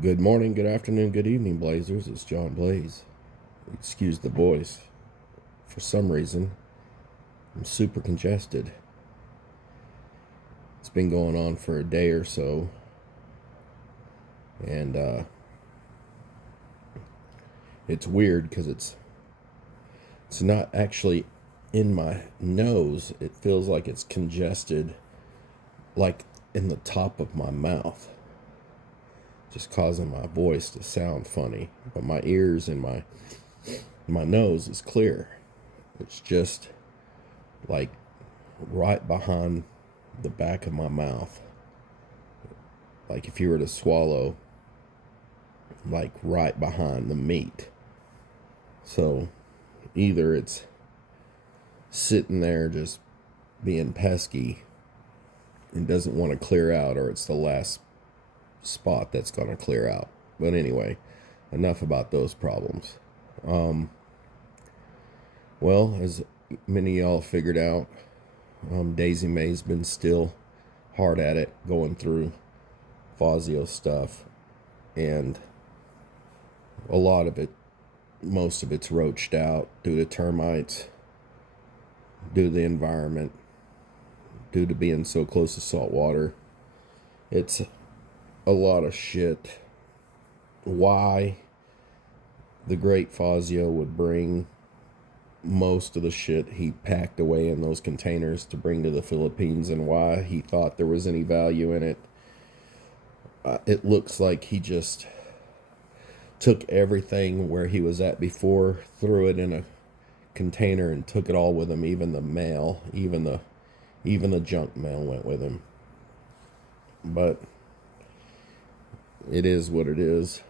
Good morning, good afternoon, good evening, Blazers. It's John Blaze. Excuse the voice. For some reason, I'm super congested. It's been going on for a day or so, and it's weird because it's not actually in my nose. It feels like it's congested, like in the top of my mouth, just causing my voice to sound funny. But my ears and my nose is clear. It's just like right behind the back of my mouth. Like if you were to swallow, like right behind the meat. So either it's sitting there just being pesky and doesn't want to clear out, or it's the last spot that's going to clear out. But anyway, enough about those problems. Well, as many of y'all figured out, Daisy May's been still hard at it going through Fazio stuff, and a lot of it, most of it's roached out due to termites, due to the environment, due to being so close to salt water. It's a lot of shit. Why the great Fazio would bring most of the shit he packed away in those containers to bring to the Philippines, and why he thought there was any value in it. It looks like he just took everything where he was at before, threw it in a container, and took it all with him. Even the mail, even the junk mail went with him. But it is what it is.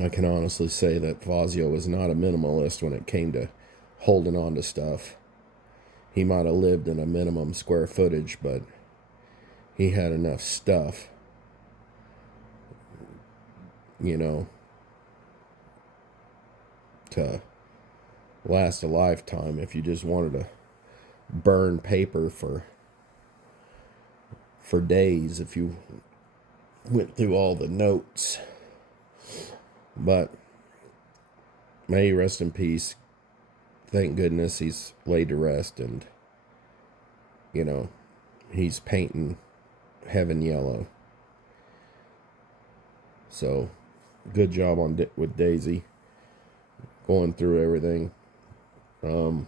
I can honestly say that Fazio was not a minimalist when it came to holding on to stuff. He might have lived in a minimum square footage, but he had enough stuff, you know, to last a lifetime if you just wanted to burn paper for days if you went through all the notes. But may he rest in peace. Thank goodness he's laid to rest, and he's painting heaven yellow. So good job with Daisy going through everything. But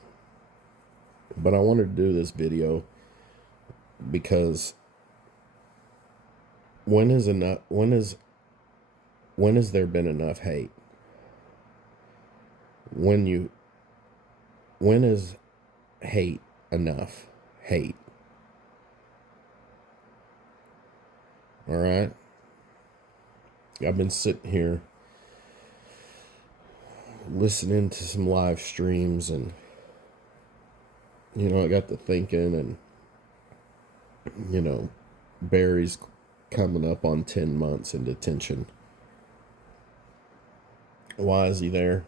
I wanted to do this video because when has there been enough hate? When is hate enough hate? All right. I've been sitting here listening to some live streams, and I got to thinking, and Barry's coming up on 10 months in detention. Why is he there?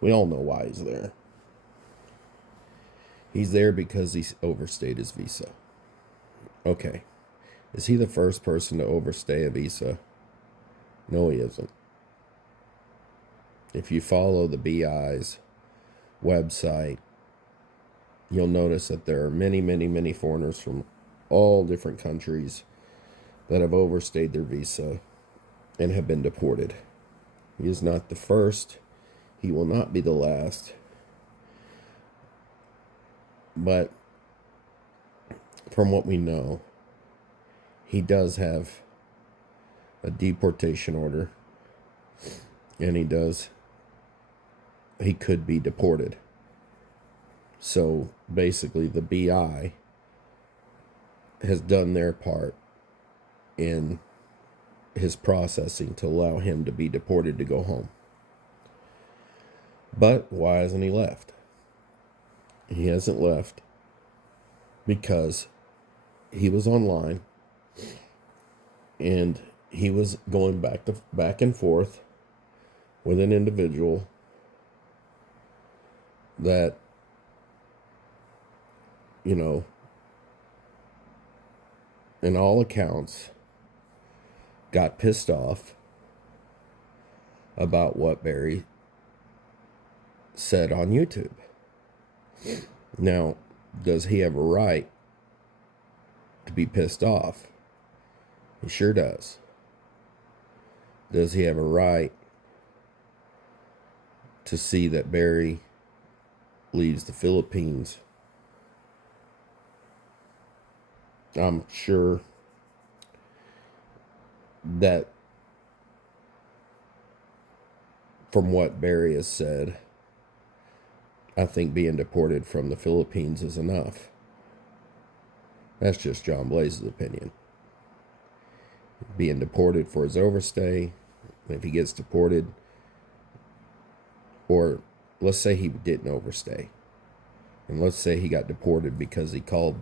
We all know why he's there. He's there because he overstayed his visa. Okay. Is he the first person to overstay a visa? No, he isn't. If you follow the BI's website, you'll notice that there are many, many, many foreigners from all different countries that have overstayed their visa and have been deported. He is not the first. He will not be the last. But from what we know, he does have a deportation order, and he could be deported. So basically the BI has done their part in his processing to allow him to be deported to go home. But why hasn't he left? He hasn't left because he was online, and he was going back and forth with an individual that, in all accounts, got pissed off about what Barry said on YouTube. Now, does he have a right to be pissed off? He sure does. Does he have a right to see that Barry leaves the Philippines? I'm sure that from what Barry has said, I think being deported from the Philippines is enough. That's just John Blaze's opinion. Being deported for his overstay, if he gets deported, or let's say he didn't overstay, and let's say he got deported because he called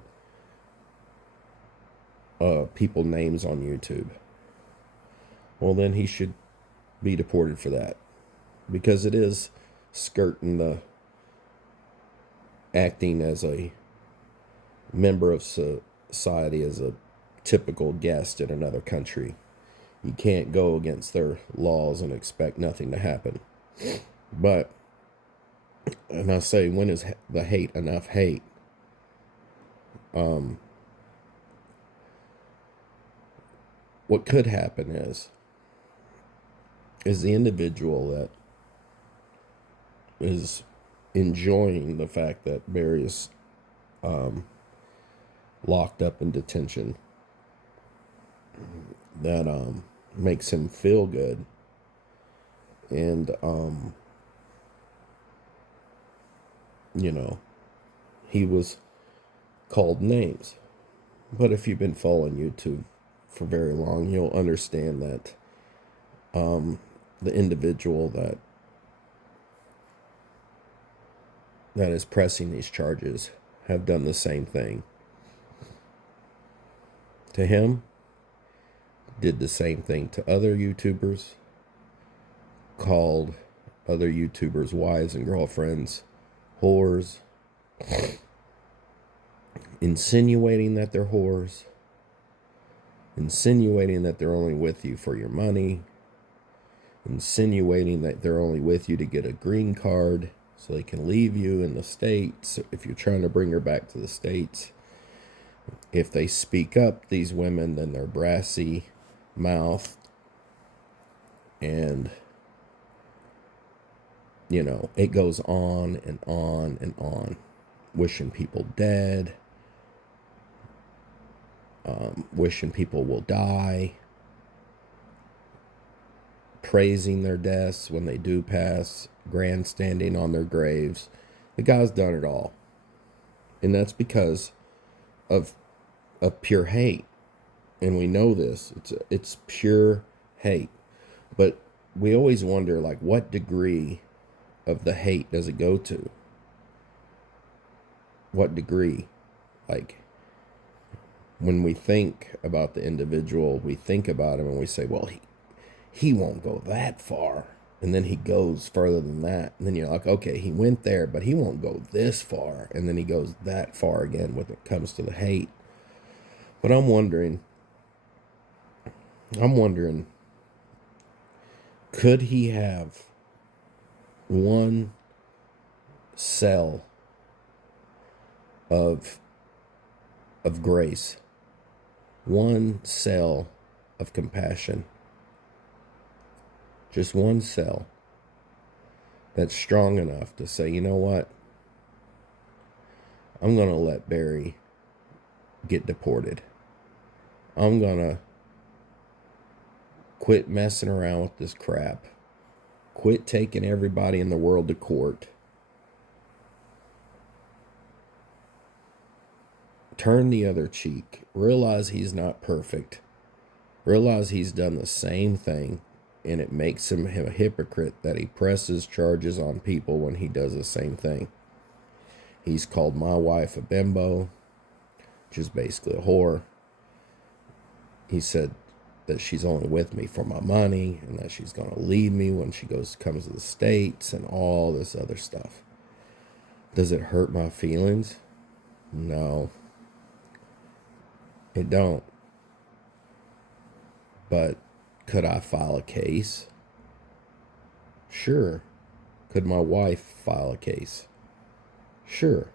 people names on YouTube, well, then he should be deported for that, because it is skirting the acting as a member of society, as a typical guest in another country. You can't go against their laws and expect nothing to happen. But, and I say, when is the hate enough hate? What could happen is the individual that is enjoying the fact that Barry is locked up in detention, that makes him feel good, and he was called names. But if you've been following YouTube for very long, you'll understand that the individual that is pressing these charges have done the same thing to him, did the same thing to other YouTubers, called other YouTubers' wives and girlfriends whores, insinuating that they're whores, insinuating that they're only with you for your money, insinuating that they're only with you to get a green card so they can leave you in the States if you're trying to bring her back to the States. If they speak up, these women, then they're brassy mouthed, and it goes on and on and on, wishing people dead, wishing people will die, praising their deaths when they do pass, grandstanding on their graves. The guy's done it all. And that's because of pure hate. And we know this. It's pure hate. But we always wonder, like, what degree of the hate does it go to? What degree? Like, when we think about the individual, we think about him and we say, well, he won't go that far. And then he goes further than that. And then you're like, okay, he went there, but he won't go this far. And then he goes that far again when it comes to the hate. But I'm wondering, could he have one cell of grace, one cell of compassion, just one cell that's strong enough to say, you know what, I'm going to let Barry get deported. I'm going to quit messing around with this crap. Quit taking everybody in the world to court. Turn the other cheek. Realize he's not perfect. Realize he's done the same thing, and it makes him a hypocrite that he presses charges on people when he does the same thing. He's called my wife a bimbo, which is basically a whore. He said that she's only with me for my money, and that she's going to leave me when she comes to the States, and all this other stuff. Does it hurt my feelings? No. It don't. But Could I file a case? Sure. Could my wife file a case? Sure.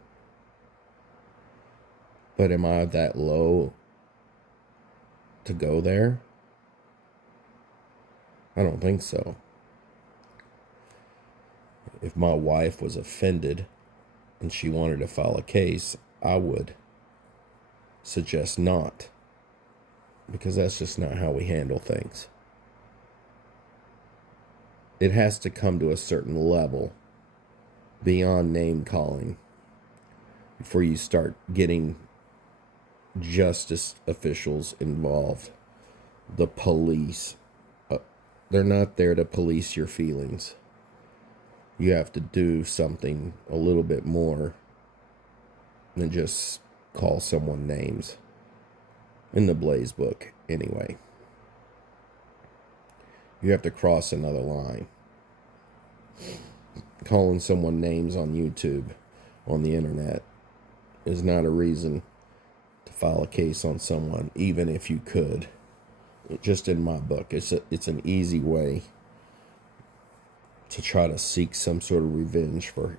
But am I that low to go there? I don't think so. If my wife was offended and she wanted to file a case, I would suggest not, because that's just not how we handle things. It has to come to a certain level beyond name calling before you start getting justice officials involved. The police, they're not there to police your feelings. You have to do something a little bit more than just call someone names. In the Blaze book, anyway. You have to cross another line. Calling someone names on YouTube, on the internet, is not a reason to file a case on someone, even if you could. Just in my book, it's an easy way to try to seek some sort of revenge for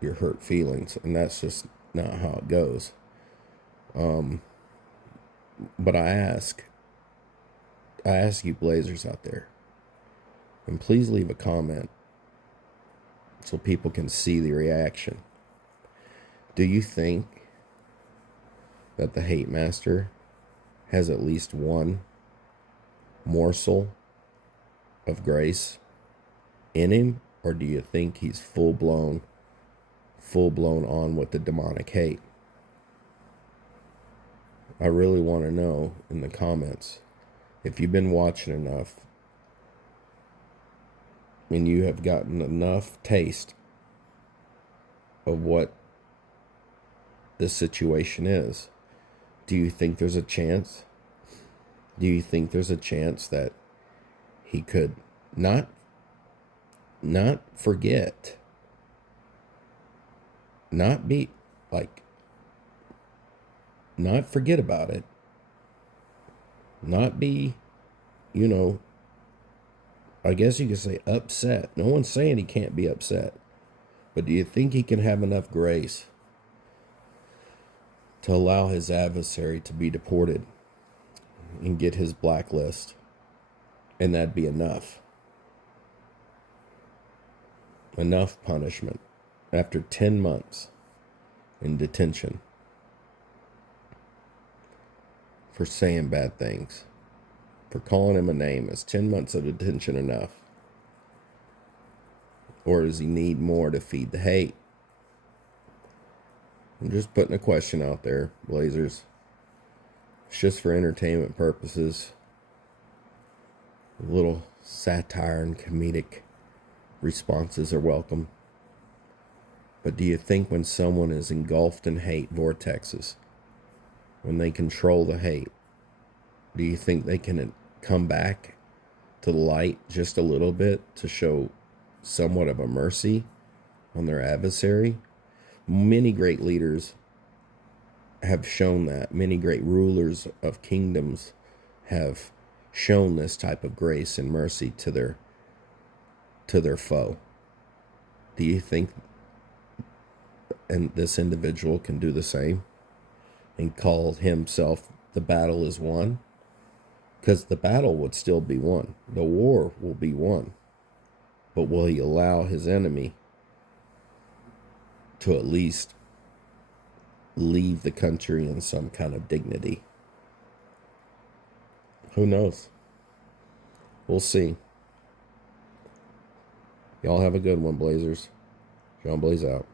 your hurt feelings, and that's just not how it goes. But I ask you Blazers out there, and please leave a comment so people can see the reaction. Do you think that the Hate Master has at least one morsel of grace in him, or do you think he's full blown on with the demonic hate? I really want to know in the comments. If you've been watching enough and you have gotten enough taste of what this situation is, do you think there's a chance? Do you think there's a chance that he could not forget, not be like, not forget about it, not be, I guess you could say upset. No one's saying he can't be upset. But do you think he can have enough grace to allow his adversary to be deported and get his blacklist? And that'd be enough. Enough punishment after 10 months in detention for saying bad things, for calling him a name. Is 10 months of detention enough? Or does he need more to feed the hate? I'm just putting a question out there, Blazers. It's just for entertainment purposes. A little satire and comedic responses are welcome. But do you think when someone is engulfed in hate vortexes, when they control the hate, do you think they can come back to the light just a little bit to show somewhat of a mercy on their adversary? Many great leaders have shown that. Many great rulers of kingdoms have shown this type of grace and mercy to their foe. Do you think and this individual can do the same and call himself the battle is won? Because the battle would still be won. The war will be won. But will he allow his enemy to at least leave the country in some kind of dignity? Who knows? We'll see. Y'all have a good one, Blazers. John Blaze out.